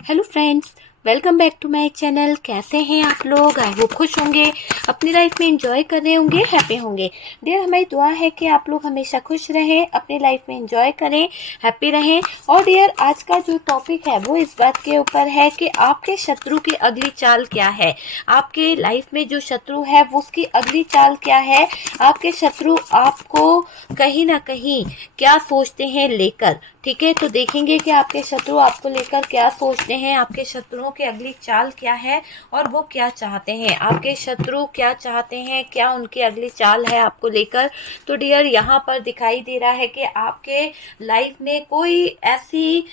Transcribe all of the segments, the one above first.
Hello friends, welcome back to my channel. कैसे हैं आप लोग? आई होप खुश होंगे, अपनी लाइफ में एंजॉय कर रहे होंगे, हैप्पी होंगे। डियर, हमारी दुआ है कि आप लोग हमेशा खुश रहें, अपनी लाइफ में एंजॉय करें, हैप्पी रहें। और डियर, आज का जो टॉपिक है वो इस बात के ऊपर है कि आपके शत्रु की अगली चाल क्या है। आपके लाइफ में जो शत्रु है वो उसकी अगली चाल क्या है। आपके शत्रु आपको कहीं ना कहीं क्या सोचते हैं लेकर, ठीक है। तो देखेंगे कि आपके शत्रु आपको लेकर क्या सोचते हैं, आपके शत्रुओं की अगली चाल क्या है और वो क्या चाहते हैं। आपके शत्रु क्या चाहते हैं, क्या उनकी अगली चाल है आपको लेकर। तो डियर, यहाँ पर दिखाई दे रहा है कि आपके लाइफ में कोई ऐसी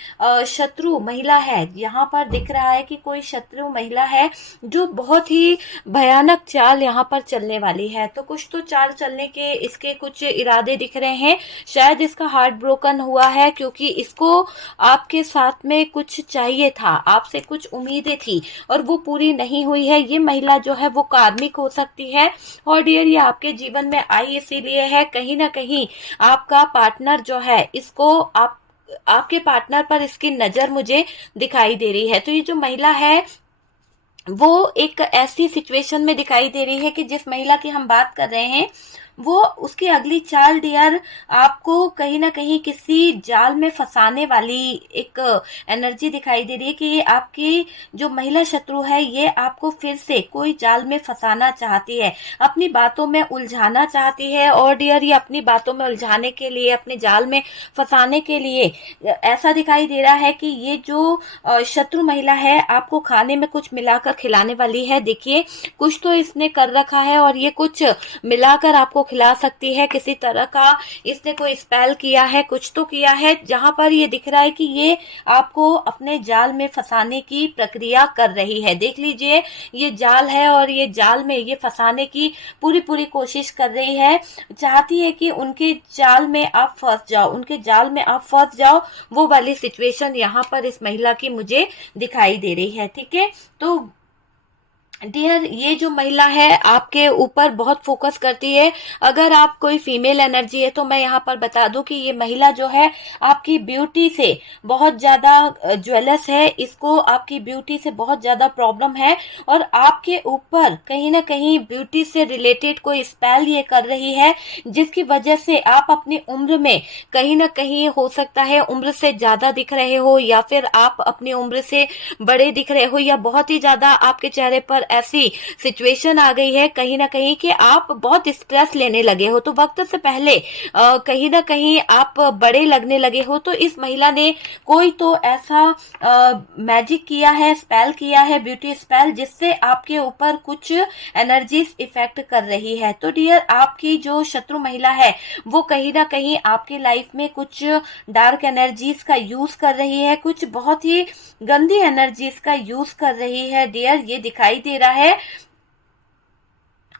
शत्रु महिला है। यहाँ पर दिख रहा है कि कोई शत्रु महिला है जो बहुत ही भयानक चाल यहाँ पर चलने वाली है। तो कुछ तो चाल चलने के इसके कुछ इरादे दिख रहे हैं। शायद इसका हार्ट ब्रोकन हुआ है क्योंकि इसको आपके साथ में कुछ चाहिए था, आपसे कुछ उम्मीदें थी और वो पूरी नहीं हुई है। ये महिला जो है वो कार्मिक हो सकती है। और डियर, ये आपके जीवन में आई इसीलिए है, कहीं ना कहीं आपका पार्टनर जो है इसको आपके पार्टनर पर इसकी नजर मुझे दिखाई दे रही है। तो ये जो महिला है वो एक ऐसी सिचुएशन में दिखाई दे रही है कि जिस महिला की हम बात कर रहे हैं वो उसकी अगली चाल डियर आपको कहीं ना कहीं किसी जाल में फंसाने वाली एक एनर्जी दिखाई दे रही है कि ये आपकी जो महिला शत्रु है ये आपको फिर से कोई जाल में फंसाना चाहती है, अपनी बातों में उलझाना चाहती है। और डियर, ये अपनी बातों में उलझाने के लिए, अपने जाल में फंसाने के लिए ऐसा दिखाई दे रहा है कि ये जो शत्रु महिला है आपको खाने में कुछ मिलाकर खिलाने वाली है। देखिए, कुछ तो इसने कर रखा है और ये कुछ मिलाकर आपको खिला सकती है। किसी तरह का इसने कोई स्पेल किया है, कुछ तो किया है, जहां पर ये दिख रहा है कि ये आपको अपने जाल में फंसाने की प्रक्रिया कर रही है। देख लीजिए, ये जाल है और ये जाल में ये फंसाने की पूरी पूरी कोशिश कर रही है। चाहती है कि उनके जाल में आप फंस जाओ, उनके जाल में आप फंस जाओ। वो वाली सिचुएशन यहाँ पर इस महिला की मुझे दिखाई दे रही है, ठीक है। तो डियर, ये जो महिला है आपके ऊपर बहुत फोकस करती है। अगर आप कोई फीमेल एनर्जी है तो मैं यहाँ पर बता दूं कि ये महिला जो है आपकी ब्यूटी से बहुत ज्यादा ज्वेलस है, इसको आपकी ब्यूटी से बहुत ज्यादा प्रॉब्लम है और आपके ऊपर कहीं ना कहीं ब्यूटी से रिलेटेड कोई स्पेल ये कर रही है, जिसकी वजह से आप अपनी उम्र में कहीं ना कहीं हो सकता है उम्र से ज्यादा दिख रहे हो, या फिर आप अपनी उम्र से बड़े दिख रहे हो, या बहुत ही ज्यादा आपके चेहरे पर ऐसी सिचुएशन आ गई है कहीं ना कहीं कि आप बहुत स्ट्रेस लेने लगे हो। तो वक्त से पहले कहीं ना कहीं आप बड़े लगने लगे हो। तो इस महिला ने कोई तो ऐसा मैजिक किया है, स्पेल किया है, ब्यूटी स्पेल, जिससे आपके ऊपर कुछ एनर्जीज इफेक्ट कर रही है। तो डियर, आपकी जो शत्रु महिला है वो कहीं ना कहीं आपकी लाइफ में कुछ डार्क एनर्जीज का यूज कर रही है, कुछ बहुत ही गंदी एनर्जीज का यूज कर रही है डियर, ये दिखाई दे रहा है।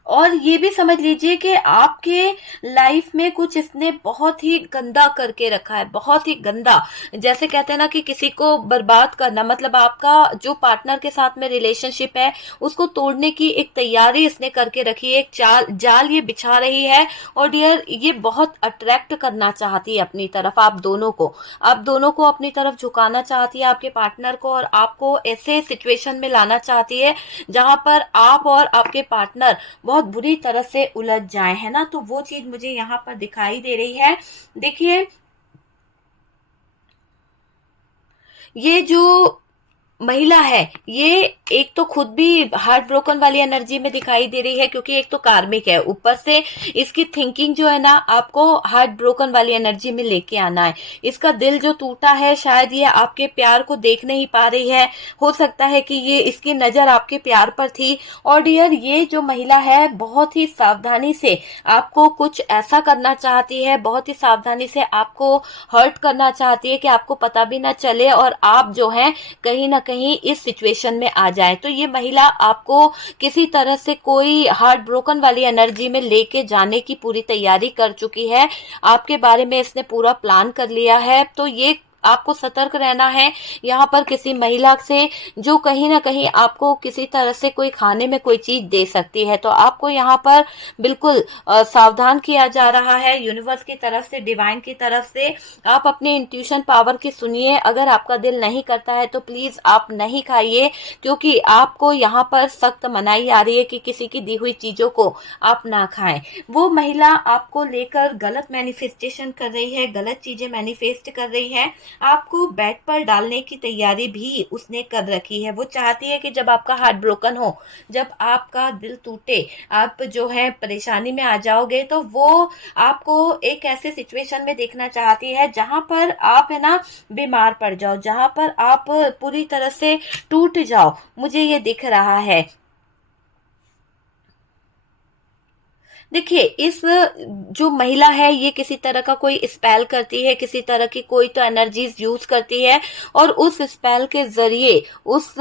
और ये भी समझ लीजिए कि आपके लाइफ में कुछ इसने बहुत ही गंदा करके रखा है, बहुत ही गंदा। जैसे कहते हैं ना कि किसी को बर्बाद करना, मतलब आपका जो पार्टनर के साथ में रिलेशनशिप है उसको तोड़ने की एक तैयारी इसने करके रखी है, एक जाल ये बिछा रही है। और डियर, ये बहुत अट्रैक्ट करना चाहती है अपनी तरफ आप दोनों को, अपनी तरफ झुकाना चाहती है, आपके पार्टनर को, और आपको ऐसे सिचुएशन में लाना चाहती है जहां पर आप और आपके पार्टनर बहुत बुरी तरह से उलझ जाए, है ना। तो वो चीज मुझे यहाँ पर दिखाई दे रही है। देखिए, ये जो महिला है ये एक तो खुद भी हार्ट ब्रोकन वाली एनर्जी में दिखाई दे रही है, क्योंकि एक तो कार्मिक है, ऊपर से इसकी थिंकिंग जो है ना आपको हार्ट ब्रोकन वाली एनर्जी में लेके आना है। इसका दिल जो टूटा है, शायद ये आपके प्यार को देख नहीं पा रही है, हो सकता है कि ये इसकी नजर आपके प्यार पर थी। और डियर, ये जो महिला है बहुत ही सावधानी से आपको कुछ ऐसा करना चाहती है, बहुत ही सावधानी से आपको हर्ट करना चाहती है कि आपको पता भी ना चले और आप जो है कहीं ना कहीं इस सिचुएशन में आ जाए। तो ये महिला आपको किसी तरह से कोई हार्ट ब्रोकन वाली एनर्जी में लेके जाने की पूरी तैयारी कर चुकी है, आपके बारे में इसने पूरा प्लान कर लिया है। तो ये आपको सतर्क रहना है यहाँ पर किसी महिला से, जो कहीं ना कहीं आपको किसी तरह से कोई खाने में कोई चीज दे सकती है। तो आपको यहाँ पर बिल्कुल सावधान किया जा रहा है यूनिवर्स की तरफ से, डिवाइन की तरफ से। आप अपने इंट्यूशन पावर की सुनिए। अगर आपका दिल नहीं करता है तो प्लीज आप नहीं खाइए, क्योंकि आपको यहाँ पर सख्त मनाही आ रही है कि किसी की दी हुई चीजों को आप ना खाएं। वो महिला आपको लेकर गलत मैनिफेस्टेशन कर रही है, गलत चीजें मैनिफेस्ट कर रही है, आपको बेड पर डालने की तैयारी भी उसने कर रखी है। वो चाहती है कि जब आपका हार्ट ब्रोकन हो, जब आपका दिल टूटे, आप जो है परेशानी में आ जाओगे, तो वो आपको एक ऐसे सिचुएशन में देखना चाहती है जहां पर आप है ना बीमार पड़ जाओ, जहां पर आप पूरी तरह से टूट जाओ। मुझे ये दिख रहा है। देखिए, इस जो महिला है ये किसी तरह का कोई स्पेल करती है, किसी तरह की कोई तो एनर्जीज यूज करती है, और उस स्पेल के जरिए, उस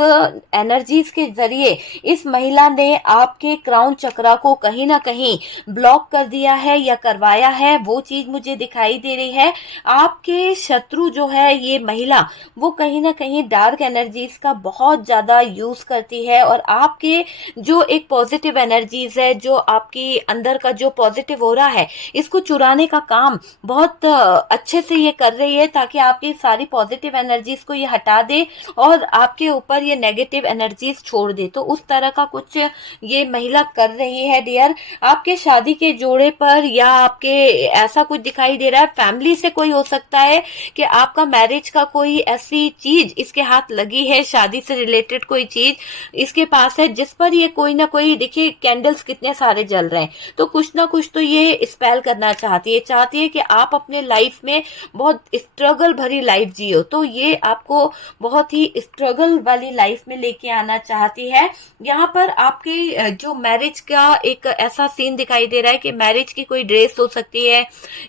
एनर्जीज के जरिए इस महिला ने आपके क्राउन चक्रा को कहीं ना कहीं ब्लॉक कर दिया है या करवाया है। वो चीज मुझे दिखाई दे रही है। आपके शत्रु जो है ये महिला, वो कहीं ना कहीं डार्क एनर्जीज का बहुत ज्यादा यूज करती है, और आपके जो एक पॉजिटिव एनर्जीज है, जो आपकी अंदर का जो पॉजिटिव हो रहा है, इसको चुराने का काम बहुत अच्छे से ये कर रही है, ताकि आपकी सारी पॉजिटिव एनर्जीज को ये हटा दे और आपके ऊपर ये नेगेटिव एनर्जीज छोड़ दे। तो उस तरह का कुछ ये महिला कर रही है डियर। आपके शादी के जोड़े पर या आपके ऐसा कुछ दिखाई दे रहा है, फैमिली से कोई हो सकता है कि आपका मैरिज का कोई ऐसी चीज इसके हाथ लगी है, शादी से रिलेटेड कोई चीज इसके पास है, जिस पर ये कोई ना कोई, देखिए कैंडल्स कितने सारे जल रहे हैं, तो कुछ ना कुछ तो ये स्पेल करना चाहती है। चाहती है कि आप अपने लाइफ में बहुत स्ट्रगल भरी लाइफ जियो, तो ये आपको बहुत ही स्ट्रगल वाली लाइफ में लेके आना चाहती है। यहाँ पर आपके जो मैरिज का एक ऐसा सीन दिखाई दे रहा है कि मैरिज की कोई ड्रेस हो सकती है,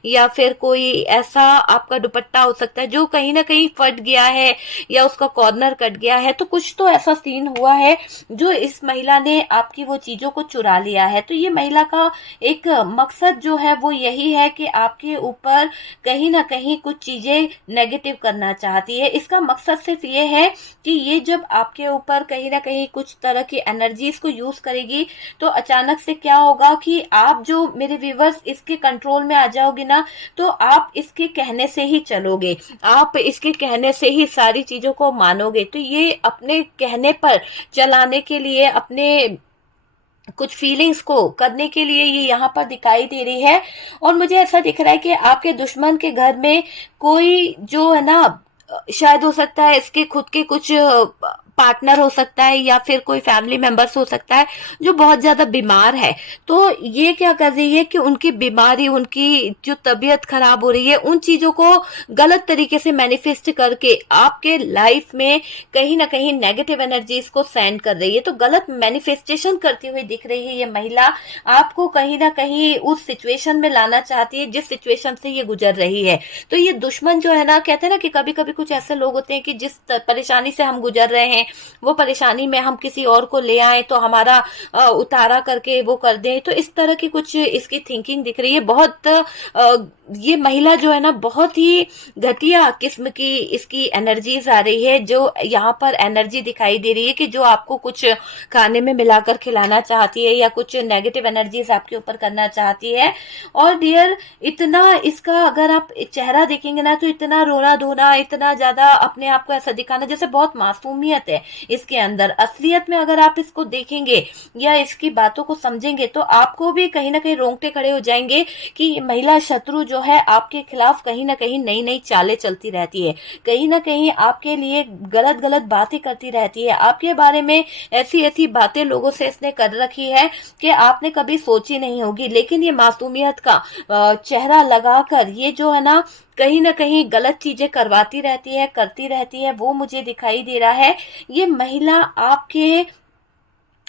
या फिर कोई ऐसा आपका दुपट्टा हो सकता है जो कहीं ना कहीं फट गया है या उसका कॉर्नर कट गया है। तो कुछ तो ऐसा सीन हुआ है जो इस महिला ने आपकी वो चीजों को चुरा लिया है। तो ये महिला का एक मकसद जो है वो यही है कि आपके ऊपर कहीं ना कहीं कुछ चीजें नेगेटिव करना चाहती है। इसका मकसद सिर्फ ये है कि ये जब आपके ऊपर कहीं ना कहीं कुछ तरह की एनर्जीज को यूज करेगी, तो अचानक से क्या होगा कि आप जो मेरे व्यूवर्स इसके कंट्रोल में आ जाओगे ना, तो आप इसके कहने से ही चलोगे, आप इसके कहने से ही सारी चीजों को मानोगे। तो ये अपने कहने पर चलाने के लिए, अपने कुछ फीलिंग्स को करने के लिए ये यहाँ पर दिखाई दे रही है। और मुझे ऐसा दिख रहा है कि आपके दुश्मन के घर में कोई जो है ना, शायद हो सकता है इसके खुद के कुछ पार्टनर हो सकता है, या फिर कोई फैमिली मेंबर्स हो सकता है जो बहुत ज्यादा बीमार है। तो ये क्या कर रही है कि उनकी बीमारी, उनकी जो तबीयत खराब हो रही है, उन चीजों को गलत तरीके से मैनिफेस्ट करके आपके लाइफ में कहीं ना कहीं नेगेटिव एनर्जीज को सेंड कर रही है। तो गलत मैनिफेस्टेशन करती हुई दिख रही है ये महिला। आपको कहीं ना कहीं उस सिचुएशन में लाना चाहती है जिस सिचुएशन से ये गुजर रही है। तो ये दुश्मन जो है ना, कहते हैं ना कि कभी कभी कुछ ऐसे लोग होते हैं कि जिस परेशानी से हम गुजर रहे हैं, वो परेशानी में हम किसी और को ले आए तो हमारा उतारा करके वो कर दें। तो इस तरह की कुछ इसकी थिंकिंग दिख रही है। बहुत ये महिला जो है ना, बहुत ही घटिया किस्म की इसकी एनर्जीज आ रही है। जो यहाँ पर एनर्जी दिखाई दे रही है कि जो आपको कुछ खाने में मिलाकर खिलाना चाहती है, या कुछ नेगेटिव एनर्जीज आपके ऊपर करना चाहती है। और डियर, इतना इसका अगर आप चेहरा देखेंगे ना, तो इतना रोना धोना, इतना ज्यादा अपने आप को ऐसा दिखाना जैसे बहुत मासूमियत है इसके अंदर। असलियत में अगर आप इसको देखेंगे या इसकी बातों को समझेंगे, तो आपको भी कहीं ना कहीं रोंगटे खड़े हो जाएंगे कि महिला शत्रु जो है आपके खिलाफ कहीं ना कहीं नई नई चालें चलती रहती है, कहीं ना कहीं आपके लिए गलत गलत बातें करती रहती है, आपके बारे में ऐसी ऐसी बातें लोगों से इसने कर रखी है कि आपने कभी सोची नहीं होगी। लेकिन ये मासूमियत का चेहरा लगाकर ये जो है ना, कहीं ना कहीं गलत चीजें करवाती रहती है, करती रहती है, वो मुझे दिखाई दे रहा है। ये महिला आपके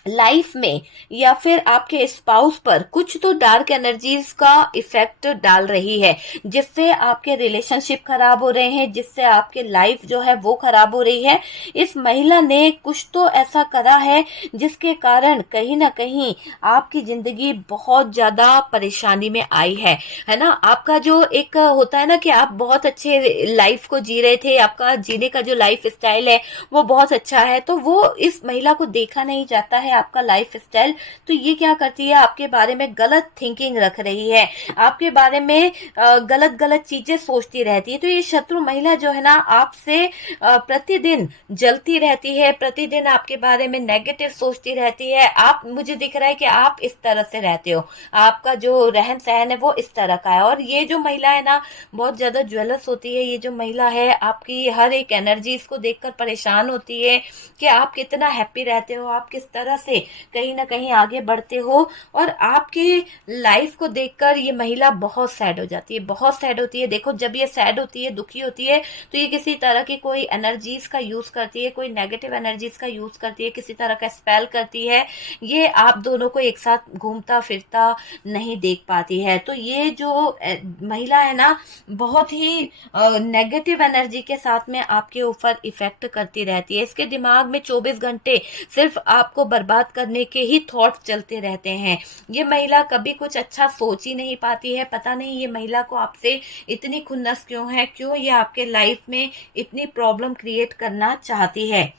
लाइफ में या फिर आपके स्पाउस पर कुछ तो डार्क एनर्जीज का इफेक्ट डाल रही है, जिससे आपके रिलेशनशिप खराब हो रहे हैं, जिससे आपके लाइफ जो है वो खराब हो रही है। इस महिला ने कुछ तो ऐसा करा है जिसके कारण कहीं ना कहीं आपकी जिंदगी बहुत ज्यादा परेशानी में आई है ना। आपका जो एक होता है ना कि आप बहुत अच्छे लाइफ को जी रहे थे, आपका जीने का जो लाइफ स्टाइल है वो बहुत अच्छा है, तो वो इस महिला को देखा नहीं जाता है आपका लाइफ स्टाइल। तो ये क्या करती है, आपके बारे में गलत थिंकिंग रख रही है, आपके बारे में गलत गलत चीजें सोचती रहती है। तो ये शत्रु महिला जो है ना आपसे प्रतिदिन जलती रहती है, प्रतिदिन आपके बारे में नेगेटिव सोचती रहती है। आप, मुझे दिख रहा है कि आप इस तरह से रहते हो, आपका जो रहन सहन है वो इस तरह का है। और ये जो महिला है ना बहुत ज्यादा ज्वेलस होती है, ये जो महिला है आपकी हर एक एनर्जी इसको देखकर परेशान होती है कि आप कितना हैप्पी रहते हो, आप किस तरह से कहीं ना कहीं आगे बढ़ते हो। और आपकी लाइफ को देखकर ये महिला बहुत सैड हो जाती है, बहुत सैड होती है। देखो जब ये सैड होती है, दुखी होती है, तो ये किसी तरह की कोई एनर्जीज का यूज करती है, कोई नेगेटिव एनर्जीज का यूज करती है, किसी तरह का स्पेल करती है। ये आप दोनों को एक साथ घूमता फिरता नहीं देख पाती है। तो ये जो महिला है ना बहुत ही नेगेटिव एनर्जी के साथ में आपके ऊपर इफेक्ट करती रहती है। इसके दिमाग में 24 घंटे सिर्फ आपको बर्बाद करने के ही थॉट चलते रहते हैं। ये महिला कभी कुछ अच्छा सोच ही नहीं पाती है। पता नहीं ये महिला को आपसे इतनी खुन्नस क्यों है, क्यों ये आपके लाइफ में इतनी प्रॉब्लम क्रिएट करना चाहती है।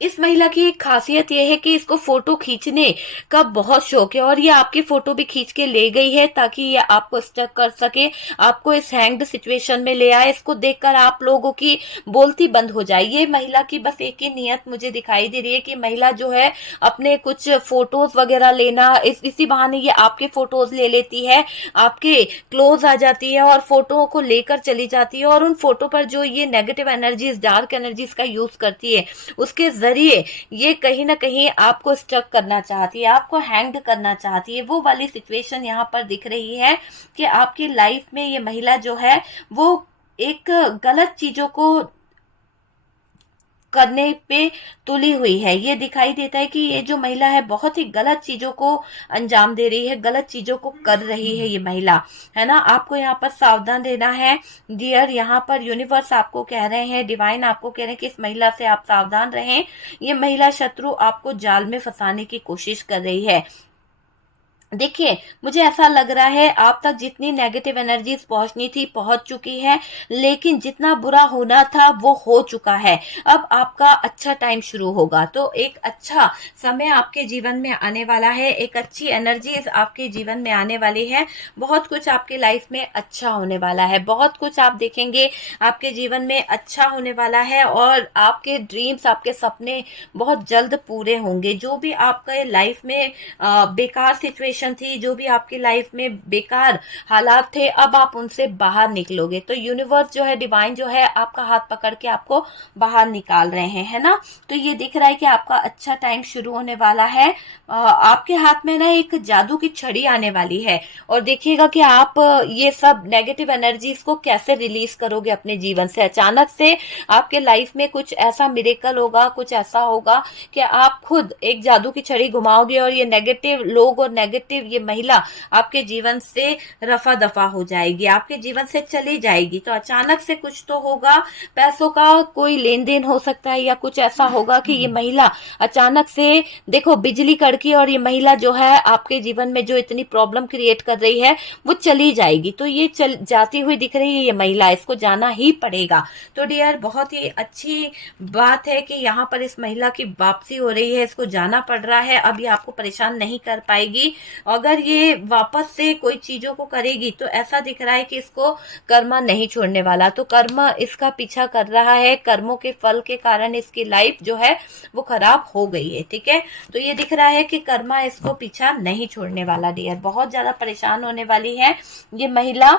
इस महिला की एक खासियत यह है कि इसको फोटो खींचने का बहुत शौक है, और ये आपकी फोटो भी खींच के ले गई है ताकि ये आपको स्टक कर सके, आपको इस हैंग्ड सिचुएशन में ले आए। इसको देखकर आप लोगों की बोलती बंद हो जाए। ये महिला की बस एक ही नियत मुझे दिखाई दे रही है कि महिला जो है अपने कुछ फोटोज वगैरह लेना, इसी बहाने ये आपके फोटोज ले लेती है, आपके क्लोज आ जाती है और फोटो को लेकर चली जाती है। और उन फोटो पर जो ये नेगेटिव एनर्जीज, डार्क एनर्जीज का यूज करती है, उसके जरिए ये कहीं ना कहीं आपको स्टक करना चाहती है, आपको हैंग्ड करना चाहती है। वो वाली सिचुएशन यहाँ पर दिख रही है कि आपकी लाइफ में ये महिला जो है वो एक गलत चीजों को करने पे तुली हुई है। ये दिखाई देता है कि ये जो महिला है बहुत ही गलत चीजों को अंजाम दे रही है, गलत चीजों को कर रही है ये महिला, है ना। आपको यहाँ पर सावधान रहना है डियर। यहाँ पर यूनिवर्स आपको कह रहे हैं, डिवाइन आपको कह रहे हैं कि इस महिला से आप सावधान रहें। ये महिला शत्रु आपको जाल में फंसाने की कोशिश कर रही है। देखिए मुझे ऐसा लग रहा है आप तक जितनी नेगेटिव एनर्जीज पहुंचनी थी पहुंच चुकी है, लेकिन जितना बुरा होना था वो हो चुका है। अब आपका अच्छा टाइम शुरू होगा। तो एक अच्छा समय आपके जीवन में आने वाला है, एक अच्छी एनर्जीज आपके जीवन में आने वाली है। बहुत कुछ आपके लाइफ में अच्छा होने वाला है, बहुत कुछ आप देखेंगे आपके जीवन में अच्छा होने वाला है, और आपके ड्रीम्स, आपके सपने बहुत जल्द पूरे होंगे। जो भी आपके लाइफ में बेकार सिचुएशन थी, जो भी आपकी लाइफ में बेकार हालात थे, अब आप उनसे बाहर निकलोगे। तो यूनिवर्स जो है, डिवाइन जो है, आपका हाथ पकड़ के आपको बाहर निकाल रहे हैं, है ना। तो ये दिख रहा है कि आपका अच्छा टाइम शुरू होने वाला है। आपके हाथ में ना एक जादू की छड़ी आने वाली है, और देखिएगा कि आप ये सब नेगेटिव एनर्जीज को कैसे रिलीज करोगे अपने जीवन से। अचानक से आपके लाइफ में कुछ ऐसा मिरेकल होगा, कुछ ऐसा होगा कि आप खुद एक जादू की छड़ी घुमाओगे और ये नेगेटिव लोग और नेगेटिव ये महिला आपके जीवन से रफा दफा हो जाएगी, आपके जीवन से चली जाएगी। तो अचानक से कुछ तो होगा, पैसों का कोई लेन देन हो सकता है, या कुछ ऐसा होगा कि ये महिला अचानक से, देखो बिजली कड़की और ये महिला जो है आपके जीवन में जो इतनी प्रॉब्लम क्रिएट कर रही है वो चली जाएगी। तो ये चल जाती हुई दिख रही है ये महिला, इसको जाना ही पड़ेगा। तो डियर बहुत ही अच्छी बात है कि यहाँ पर इस महिला की वापसी हो रही है, इसको जाना पड़ रहा है। अब ये आपको परेशान नहीं कर पाएगी। अगर ये वापस से कोई चीजों को करेगी तो ऐसा दिख रहा है कि इसको कर्मा नहीं छोड़ने वाला। तो कर्म इसका पीछा कर रहा है, कर्मों के फल के कारण इसकी लाइफ जो है वो खराब हो गई है, ठीक है। तो ये दिख रहा है कि कर्मा इसको पीछा नहीं छोड़ने वाला डियर, बहुत ज्यादा परेशान होने वाली है ये महिला।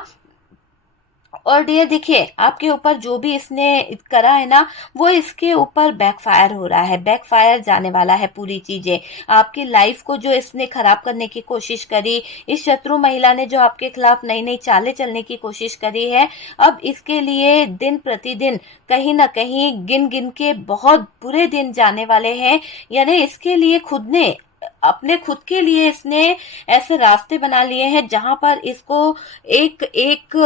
और डियर देखिए, आपके ऊपर जो भी इसने करा है ना, वो इसके ऊपर बैकफायर हो रहा है, बैकफायर जाने वाला है पूरी चीजें। आपकी लाइफ को जो इसने खराब करने की कोशिश करी, इस शत्रु महिला ने जो आपके खिलाफ नई नई चालें चलने की कोशिश करी है, अब इसके लिए दिन प्रतिदिन कहीं ना कहीं गिन गिन के बहुत बुरे दिन जाने वाले हैं। यानी इसके लिए खुद ने, अपने खुद के लिए इसने ऐसे रास्ते बना लिए हैं जहां पर इसको एक एक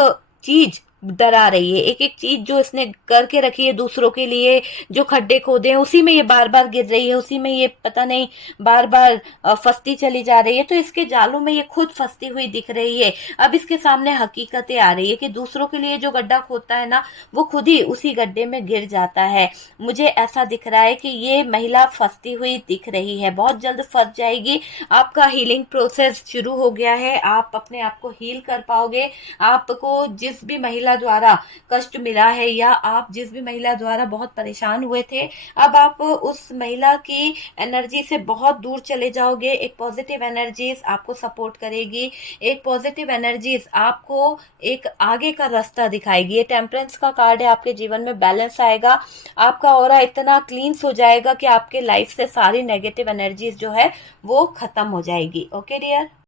चीज डरा रही है, एक एक चीज जो इसने करके रखी है दूसरों के लिए, जो खड्डे खोदे हैं उसी में ये बार बार गिर रही है, उसी में ये पता नहीं बार बार फंसती चली जा रही है। तो इसके जालों में ये खुद फंसती हुई दिख रही है। अब इसके सामने हकीकतें आ रही है कि दूसरों के लिए जो गड्ढा खोदता है ना, वो खुद ही उसी गड्ढे में गिर जाता है। मुझे ऐसा दिख रहा है कि ये महिला फंसती हुई दिख रही है, बहुत जल्द फंस जाएगी। आपका हीलिंग प्रोसेस शुरू हो गया है, आप अपने आप को हील कर पाओगे। आपको जिस भी महिला द्वारा कष्ट मिला है, या आप जिस भी महिला द्वारा बहुत परेशान हुए थे, अब आप उस महिला की एनर्जी से बहुत दूर चले जाओगे। एक पॉजिटिव एनर्जीज आपको सपोर्ट करेगी, एक पॉजिटिव एनर्जीज आपको एक आगे का रास्ता दिखाएगी। ये टेम्परेंस का कार्ड है, आपके जीवन में बैलेंस आएगा, आपका ऑरा इतना क्लींस हो जाएगा कि आपके लाइफ से सारी नेगेटिव एनर्जीज जो है वो खत्म हो जाएगी। Okay dear.